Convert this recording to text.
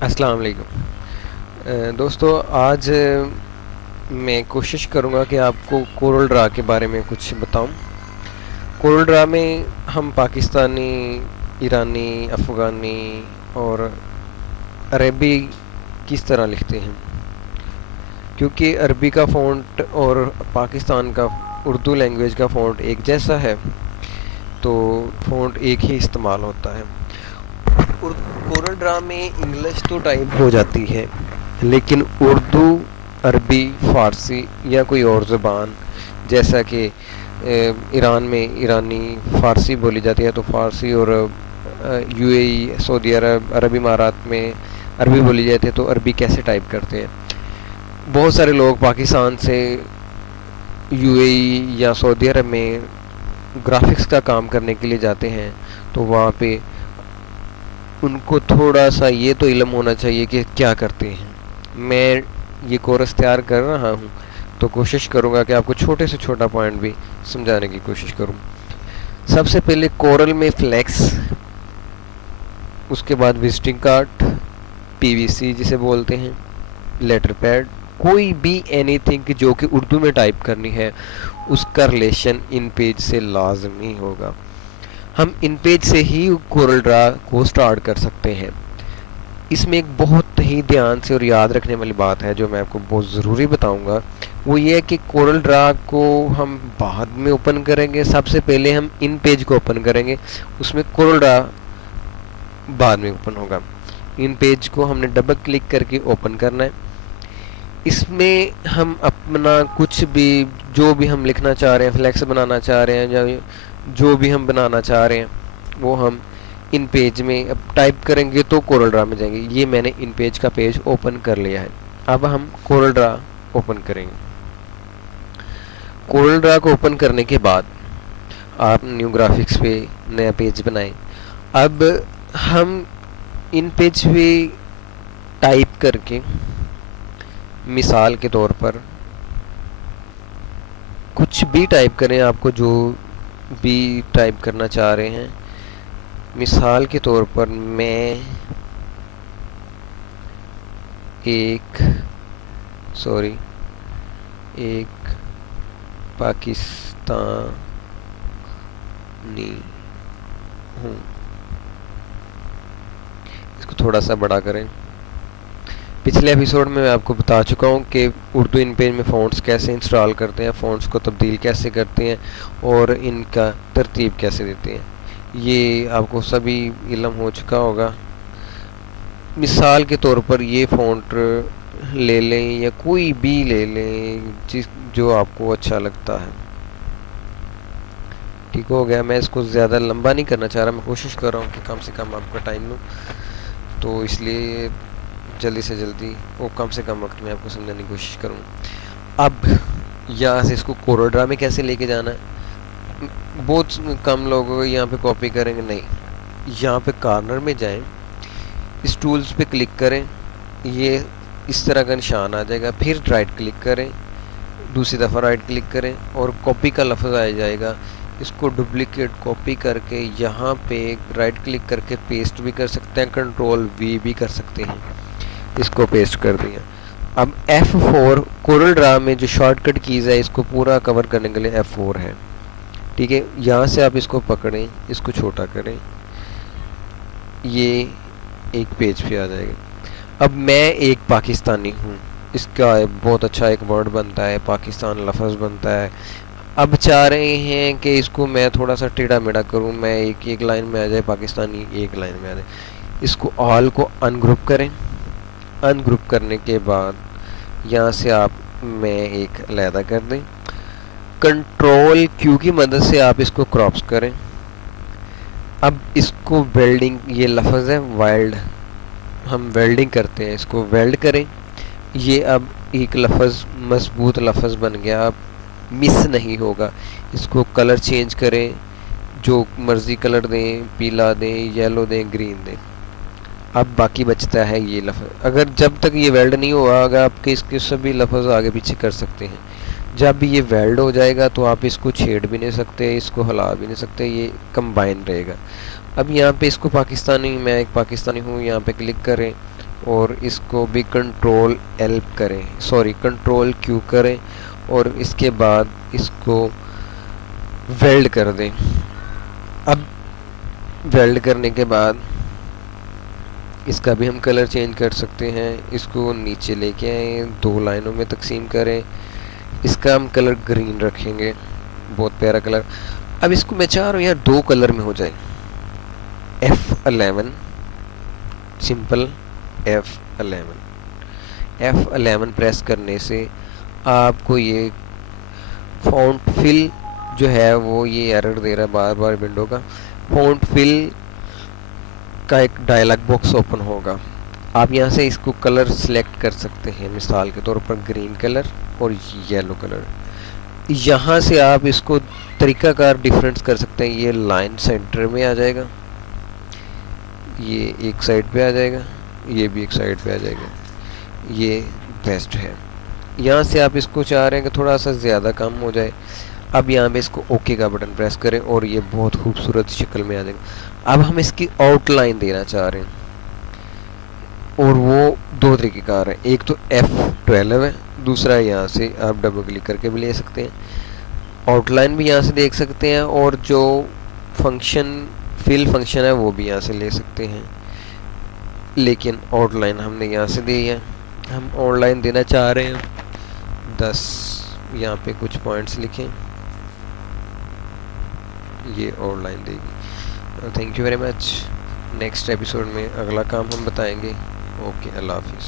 السلام علیکم دوستو، آج میں کوشش کروں گا کہ آپ کو کورل ڈرا کے بارے میں کچھ بتاؤں۔ کورل ڈرا میں ہم پاکستانی، ایرانی، افغانی اور عربی کس طرح لکھتے ہیں، کیونکہ عربی کا فونٹ اور پاکستان کا اردو لینگویج کا فونٹ ایک جیسا ہے، تو فونٹ ایک ہی استعمال ہوتا ہے۔ کورل ڈرا میں انگلش تو ٹائپ ہو جاتی ہے، لیکن اردو، عربی، فارسی یا کوئی اور زبان، جیسا کہ ایران میں ایرانی فارسی بولی جاتی ہے، تو فارسی، اور یو اے ای، سعودی عرب، عرب امارات میں عربی بولی جاتی ہے، تو عربی کیسے ٹائپ کرتے ہیں۔ بہت سارے لوگ پاکستان سے یو اے ای یا سعودی عرب میں گرافکس کا کام کرنے کے لیے جاتے ہیں، تو وہاں پہ ان کو تھوڑا سا یہ تو علم ہونا چاہیے کہ کیا کرتے ہیں۔ میں یہ کورس تیار کر رہا ہوں، تو کوشش کروں گا کہ آپ کو چھوٹے سے چھوٹا پوائنٹ بھی سمجھانے کی کوشش کروں۔ سب سے پہلے کورل میں فلیکس، اس کے بعد وزٹنگ کارڈ، پی وی سی جسے بولتے ہیں، لیٹر پیڈ، کوئی بھی اینی تھنگ جو کہ اردو میں ٹائپ کرنی ہے، اس کا ریلیشن ان پیج سے لازمی ہوگا۔ ہم ان پیج سے ہی کورل ڈرا کو سٹارٹ کر سکتے ہیں۔ اس میں ایک بہت ہی دھیان سے اور یاد رکھنے والی بات ہے جو میں آپ کو بہت ضروری بتاؤں گا، وہ یہ ہے کہ کورل ڈرا کو ہم بعد میں اوپن کریں گے۔ سب سے پہلے ہم ان پیج کو اوپن کریں گے، اس میں کورل ڈرا بعد میں اوپن ہوگا۔ ان پیج کو ہم نے ڈبل کلک کر کے اوپن کرنا ہے۔ اس میں ہم اپنا کچھ بھی، جو بھی ہم لکھنا چاہ رہے ہیں، فلیکس بنانا چاہ رہے ہیں یا جو بھی ہم بنانا چاہ رہے ہیں، وہ ہم ان پیج میں اب ٹائپ کریں گے تو کورل ڈرا میں جائیں گے۔ یہ میں نے ان پیج کا پیج اوپن کر لیا ہے۔ اب ہم کورل ڈرا اوپن کریں گے۔ کورل ڈرا کو اوپن کرنے کے بعد آپ نیو گرافکس پہ نیا پیج بنائیں۔ اب ہم ان پیج پہ ٹائپ کر کے، مثال کے طور پر کچھ بھی ٹائپ کریں، آپ کو جو بھی ٹائپ کرنا چاہ رہے ہیں۔ مثال کے طور پر میں ایک پاکستانی ہوں، اس کو تھوڑا سا بڑا کریں۔ پچھلے ایپیسوڈ میں آپ کو بتا چکا ہوں کہ اردو ان پیج میں فونٹس کیسے انسٹال کرتے ہیں، فونٹس کو تبدیل کیسے کرتے ہیں اور ان کا ترتیب کیسے دیتے ہیں۔ یہ آپ کو سبھی علم ہو چکا ہوگا۔ مثال کے طور پر یہ فونٹ لے لیں یا کوئی بھی لے لیں جو آپ کو اچھا لگتا ہے۔ ٹھیک ہو گیا۔ میں اس کو زیادہ لمبا نہیں کرنا چاہ رہا، میں کوشش کر رہا ہوں کہ کم سے کم آپ کا ٹائم لوں، تو اس لیے جلدی سے جلدی وہ کم سے کم وقت میں آپ کو سمجھانے کی کوشش کروں۔ اب یہاں سے اس کو کورل ڈرا میں کیسے لے کے جانا ہے، بہت کم لوگ یہاں پہ کاپی کریں گے، نہیں، یہاں پہ کارنر میں جائیں، اس ٹولز پہ کلک کریں، یہ اس طرح کا نشان آ جائے گا، پھر رائٹ کلک کریں، دوسری دفعہ رائٹ کلک کریں اور کاپی کا لفظ آ جائے گا۔ اس کو ڈپلیکیٹ کاپی کر کے یہاں پہ رائٹ کلک کر کے پیسٹ بھی کر سکتے ہیں، کنٹرول وی بھی کر سکتے ہیں۔ اس کو پیسٹ کر دیا۔ اب F4 کورل ڈرا میں جو شارٹ کٹ کیز ہے، اس کو پورا کور کرنے کے لیے F4 ہے۔ ٹھیک ہے، یہاں سے آپ اس کو پکڑیں، اس کو چھوٹا کریں، یہ ایک پیج پہ آ جائے گا۔ اب میں ایک پاکستانی ہوں، اس کا بہت اچھا ایک ورڈ بنتا ہے، پاکستان لفظ بنتا ہے۔ اب چاہ رہے ہیں کہ اس کو میں تھوڑا سا ٹیڑھا میڑھا کروں، میں ایک لائن میں آ جائے پاکستانی، ایک لائن میں آ جائے۔ اس کو آل کو ان گروپ کریں۔ ان گروپ کرنے کے بعد یہاں سے آپ میں ایک علیحدہ کر دیں، کنٹرول کیو کی مدد سے آپ اس کو کراپس کریں۔ اب اس کو ویلڈنگ، یہ لفظ ہے وائلڈ، ہم ویلڈنگ کرتے ہیں، اس کو ویلڈ کریں۔ یہ اب ایک لفظ، مضبوط لفظ بن گیا، اب مس نہیں ہوگا۔ اس کو کلر چینج کریں، جو مرضی کلر دیں، پیلا دیں، یلو دیں، گرین دیں۔ اب باقی بچتا ہے یہ لفظ۔ اگر جب تک یہ ویلڈ نہیں ہوا، اگر آپ کے اس کے سبھی لفظ آگے پیچھے کر سکتے ہیں۔ جب بھی یہ ویلڈ ہو جائے گا تو آپ اس کو چھیڑ بھی نہیں سکتے، اس کو ہلا بھی نہیں سکتے، یہ کمبائن رہے گا۔ اب یہاں پہ اس کو پاکستانی، میں ایک پاکستانی ہوں، یہاں پہ کلک کریں اور اس کو بھی کنٹرول ایل کریں، سوری کنٹرول کیو کریں، اور اس کے بعد اس کو ویلڈ کر دیں۔ اب ویلڈ کرنے کے بعد اس کا بھی ہم کلر چینج کر سکتے ہیں، اس کو نیچے لے کے آئیں، 2 لائنوں میں تقسیم کریں، اس کا ہم کلر گرین رکھیں گے، بہت پیارا کلر۔ اب اس کو میں چاہ رہا ہوں یار 2 کلر میں ہو جائے، F11 simple F11 F11 press کرنے سے آپ کو یہ فونٹ فل جو ہے وہ یہ ایرر دے رہا ہے بار بار ونڈو کا، فونٹ فل کا ایک ڈائلاگ باکس اوپن ہوگا۔ آپ یہاں سے اس کو کلر سلیکٹ کر سکتے ہیں، مثال کے طور پر گرین کلر اور یلو کلر۔ یہاں سے آپ اس کو طریقہ کار ڈیفرنس کر سکتے ہیں، یہ لائن سینٹر میں آ جائے گا، یہ ایک سائڈ پہ آ جائے گا، یہ بھی ایک سائڈ پہ آ جائے گا، یہ بیسٹ ہے۔ یہاں سے آپ اس کو چاہ رہے ہیں کہ تھوڑا سا زیادہ کم ہو جائے، اب یہاں پہ اس کو اوکے کا بٹن پریس کریں اور یہ بہت خوبصورت شکل میں آ جائے گا۔ اب ہم اس کی آؤٹ لائن دینا چاہ رہے ہیں، اور وہ 2 طریقے کار ہیں، ایک تو F12 ہے، دوسرا یہاں سے آپ ڈبل کلک کر کے بھی لے سکتے ہیں، آؤٹ لائن بھی یہاں سے دیکھ سکتے ہیں، اور جو فل فنکشن ہے وہ بھی یہاں سے لے سکتے ہیں، لیکن آؤٹ لائن ہم نے یہاں سے دی ہے۔ ہم آن لائن دینا چاہ رہے ہیں 10، یہاں پہ کچھ پوائنٹس لکھیں، یہ آن لائن دے گی۔ Thank you very much, next episode میں اگلا کام ہم بتائیں گے۔ اوکے، اللہ حافظ۔